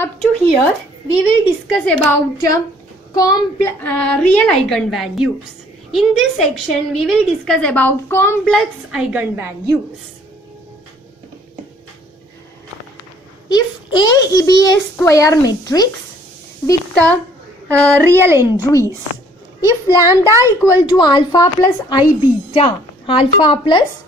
Up to here, we will discuss about real eigenvalues. In this section, we will discuss about complex eigenvalues. If A be a square matrix with real entries, if lambda equal to alpha plus I beta, alpha plus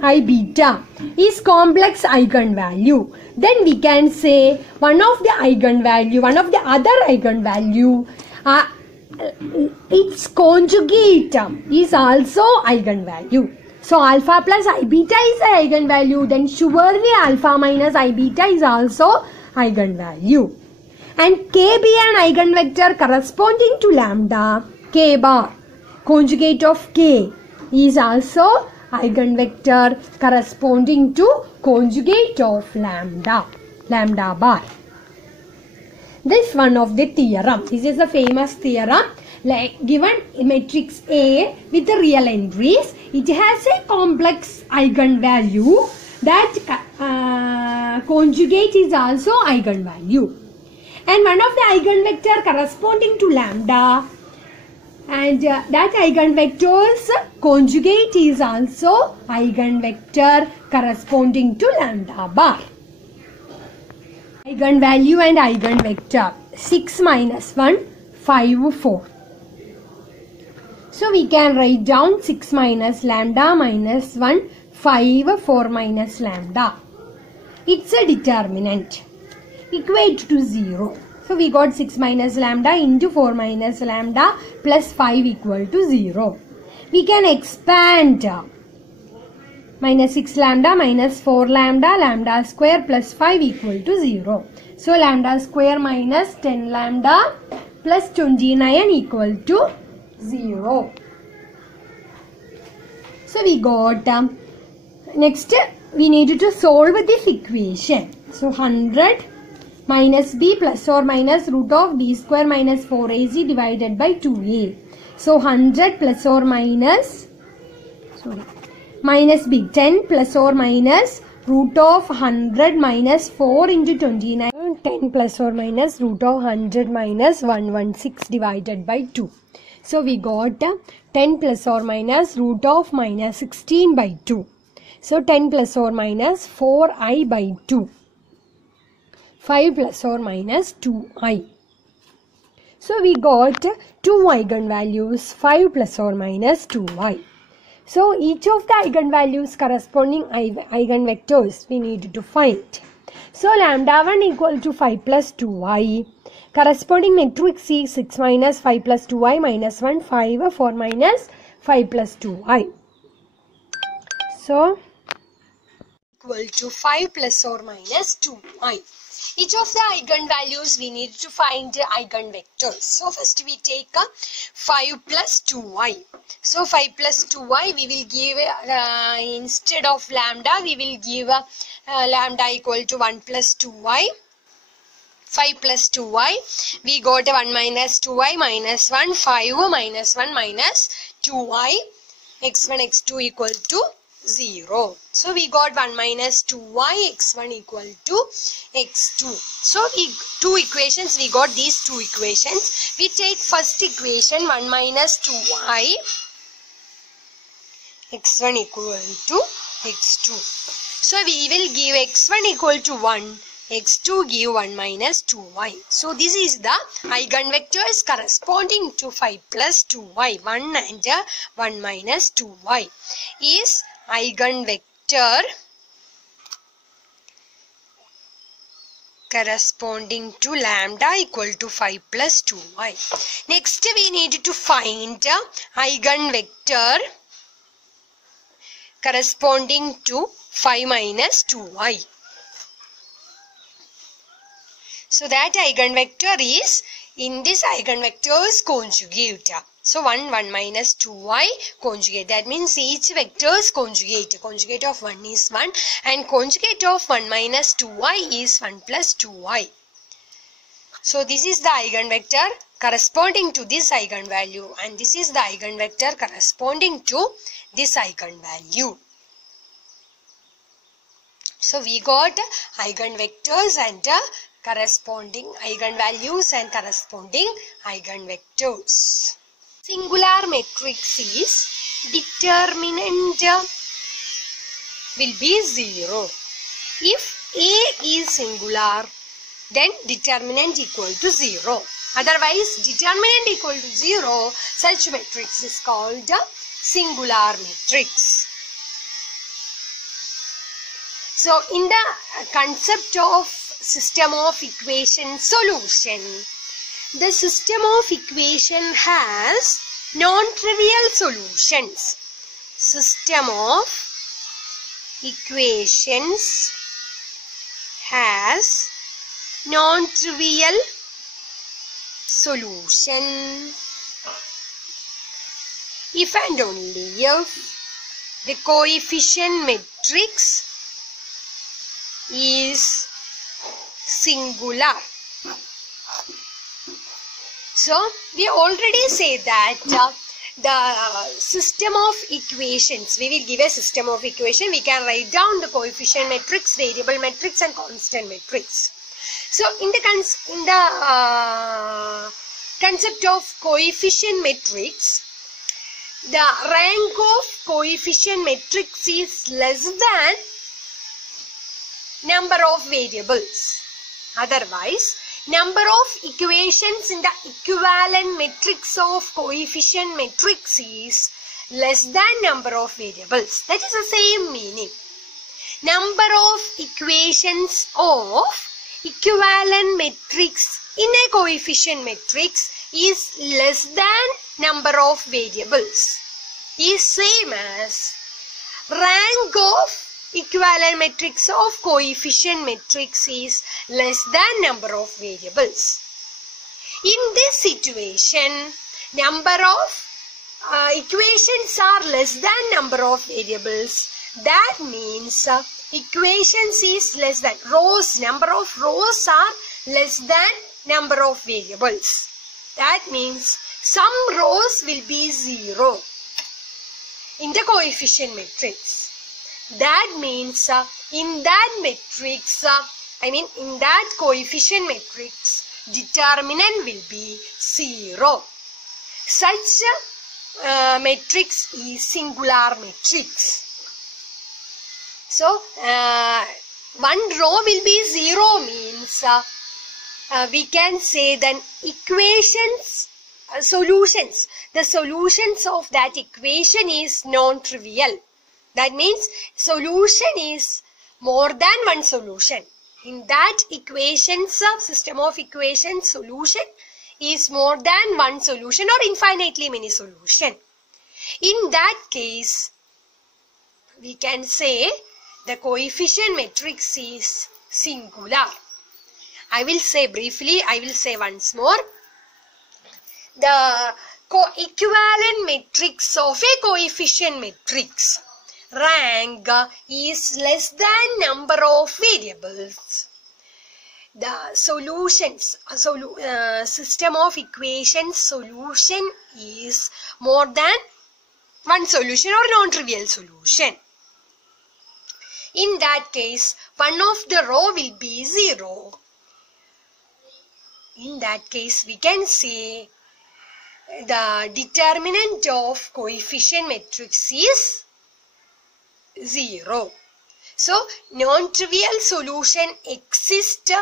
I beta is complex eigenvalue, then we can say one of the other eigenvalue, its conjugate is also eigenvalue. So alpha plus I beta is an eigenvalue, then surely alpha minus I beta is also eigenvalue. And k be an eigenvector corresponding to lambda, k bar, conjugate of k, is also eigenvector corresponding to conjugate of lambda bar. This one of the theorem. This is a famous theorem. Like given matrix A with the real entries, it has a complex eigenvalue. That conjugate is also eigenvalue. And one of the eigenvector corresponding to lambda, and that eigenvector's conjugate is also eigenvector corresponding to lambda bar. Eigenvalue and eigenvector 6 minus 1, 5, 4. So we can write down 6 minus lambda minus 1, 5, 4 minus lambda. It's a determinant. Equate to 0. So we got 6 minus lambda into 4 minus lambda plus 5 equal to 0. We can expand minus 6 lambda minus 4 lambda, lambda square plus 5 equal to 0. So lambda square minus 10 lambda plus 29 equal to 0. So we got next we need to solve this equation. So 100 minus b plus or minus root of b square minus 4ac divided by 2a. So 100 plus or minus minus b, 10 plus or minus root of 100 minus 4 into 29, 10 plus or minus root of 100 minus 116 divided by 2. So we got 10 plus or minus root of minus 16 by 2. So 10 plus or minus 4i by 2. 5 plus or minus 2i. So we got 2 eigenvalues, 5 plus or minus 2i. So each of the eigenvalues corresponding eigenvectors we need to find. So lambda 1 equal to 5 plus 2i. Corresponding matrix is 6 minus 5 plus 2i minus 1, 5, 4 minus 5 plus 2i. So equal to 5 plus or minus 2i. Each of the eigenvalues we need to find the eigenvectors. So first we take 5 plus 2i. So 5 plus 2i we will give instead of lambda we will give lambda equal to 1 plus 2i. 5 plus 2i we got 1 minus 2i minus 1, 5 minus 1 minus 2i, x1 x2 equal to 0. So we got 1 minus 2y, x1 equal to x2. So two equations, we got these two equations. We take first equation 1 minus 2y, x1 equal to x2. So we will give x1 equal to 1, x2 give 1 minus 2y. So this is the eigenvectors corresponding to 5 plus 2y. 1 and 1 minus 2y is eigenvector corresponding to lambda equal to 5 plus 2y. Next we need to find eigenvector corresponding to 5 minus 2y. So that eigenvector is in this eigenvector's conjugate. So 1 minus 2y conjugate. That means each vector's conjugate. Conjugate of 1 is 1 and conjugate of 1 minus 2y is 1 plus 2y. So this is the eigenvector corresponding to this eigenvalue and this is the eigenvector corresponding to this eigenvalue. So we got eigenvectors and corresponding eigenvalues and corresponding eigenvectors. Singular matrix is determinant will be 0. If A is singular, then determinant equal to 0. Otherwise, determinant equal to 0, such matrix is called singular matrix. So, in the concept of system of equation solution, the system of equation has non-trivial solutions. System of equations has non-trivial solution if and only if the coefficient matrix is singular. So, we already say that the system of equations, we will give a system of equation, we can write down the coefficient matrix, variable matrix and constant matrix. So, in the concept of coefficient matrix, the rank of coefficient matrix is less than number of variables. Otherwise, number of equations in the equivalent matrix of coefficient matrix is less than number of variables. That is the same meaning. Number of equations of equivalent matrix in a coefficient matrix is less than number of variables. Is same as rank of equivalent matrix of coefficient matrix is less than number of variables. In this situation, number of equations are less than number of variables. That means equations is less than rows. Number of rows are less than number of variables. That means some rows will be 0 in the coefficient matrix. That means in that matrix, in that coefficient matrix, determinant will be 0. Such matrix is singular matrix. So, one row will be 0 means we can say then equations, solutions. The solutions of that equation is non-trivial. That means solution is more than one solution. In that equations, system of equations, solution is more than one solution or infinitely many solution. In that case, we can say the coefficient matrix is singular. I will say briefly, I will say once more. The equivalent matrix of a coefficient matrix rank is less than number of variables. The solutions, system of equations solution is more than one solution or non-trivial solution. In that case, one of the row will be 0. In that case, we can say the determinant of coefficient matrix is 0. So, non-trivial solution exists.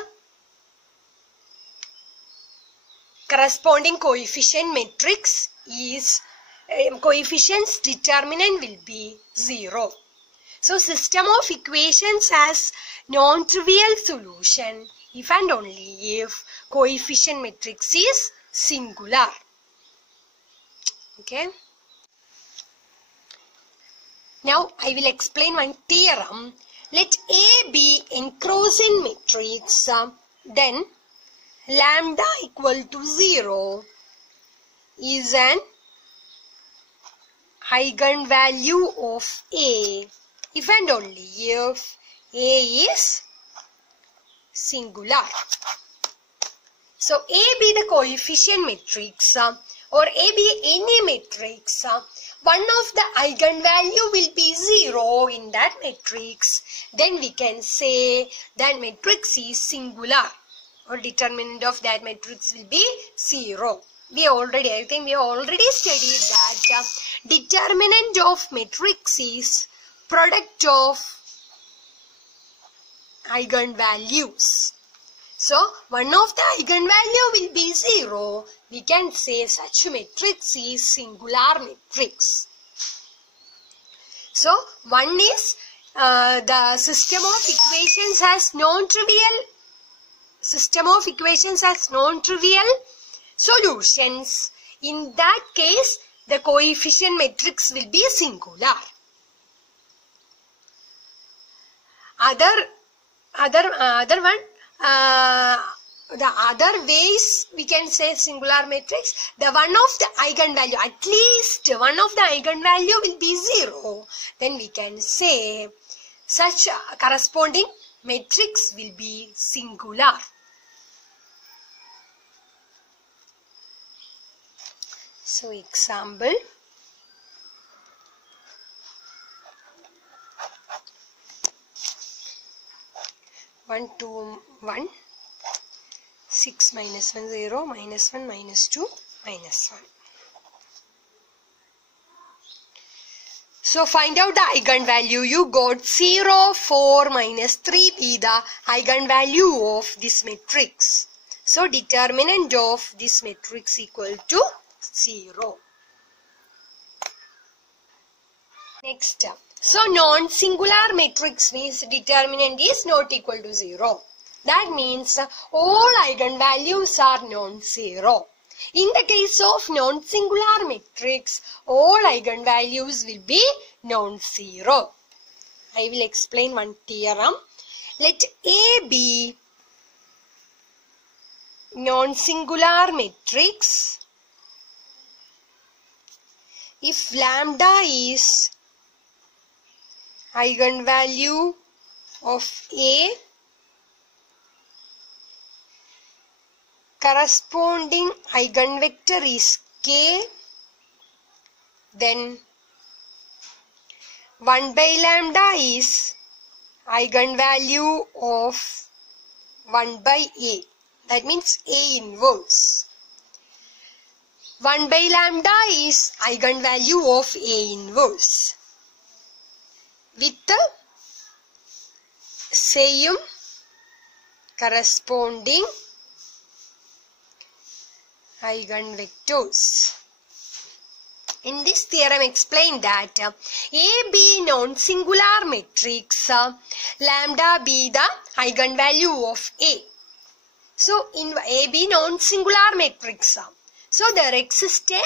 Corresponding coefficient matrix is coefficients determinant will be 0. So, system of equations has non-trivial solution if and only if coefficient matrix is singular. Okay. Now, I will explain one theorem. Let A be encroaching matrix, then lambda equal to 0 is an eigenvalue of A if and only if A is singular. So, A be the coefficient matrix or A be any matrix, one of the eigenvalue will be 0 in that matrix, then we can say that matrix is singular, or determinant of that matrix will be 0. I think we already studied that determinant of matrix is product of eigenvalues. So, one of the eigenvalue will be 0. We can say such matrix is singular matrix. So, one is the system of equations has non-trivial solutions. In that case, the coefficient matrix will be singular. The other ways we can say singular matrix, the one of the eigenvalue, at least one of the eigenvalue will be 0. Then we can say such corresponding matrix will be singular. So example, 1, 2, 1, 6 minus 1, 0, minus 1, minus 2, minus 1. So find out the eigenvalue. You got 0, 4, minus 3 be the eigenvalue of this matrix. So determinant of this matrix equal to 0. Next, so non-singular matrix means determinant is not equal to 0. That means all eigenvalues are non-zero. In the case of non-singular matrix, all eigenvalues will be non-zero. I will explain one theorem. Let A be non-singular matrix if lambda is eigenvalue of A, corresponding eigenvector is K, then 1 by lambda is eigenvalue of 1 by A. That means A inverse. 1 by lambda is eigenvalue of A inverse with the same corresponding eigenvectors. In this theorem explain that A be non-singular matrix, lambda be the eigenvalue of A. So in A be non-singular matrix, so there exists a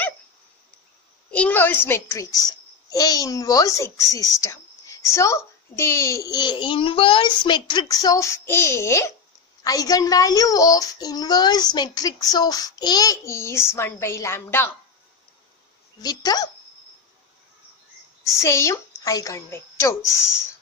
inverse matrix. A inverse exists. So the inverse matrix of A, eigenvalue of inverse matrix of A is 1 by lambda with the same eigenvectors.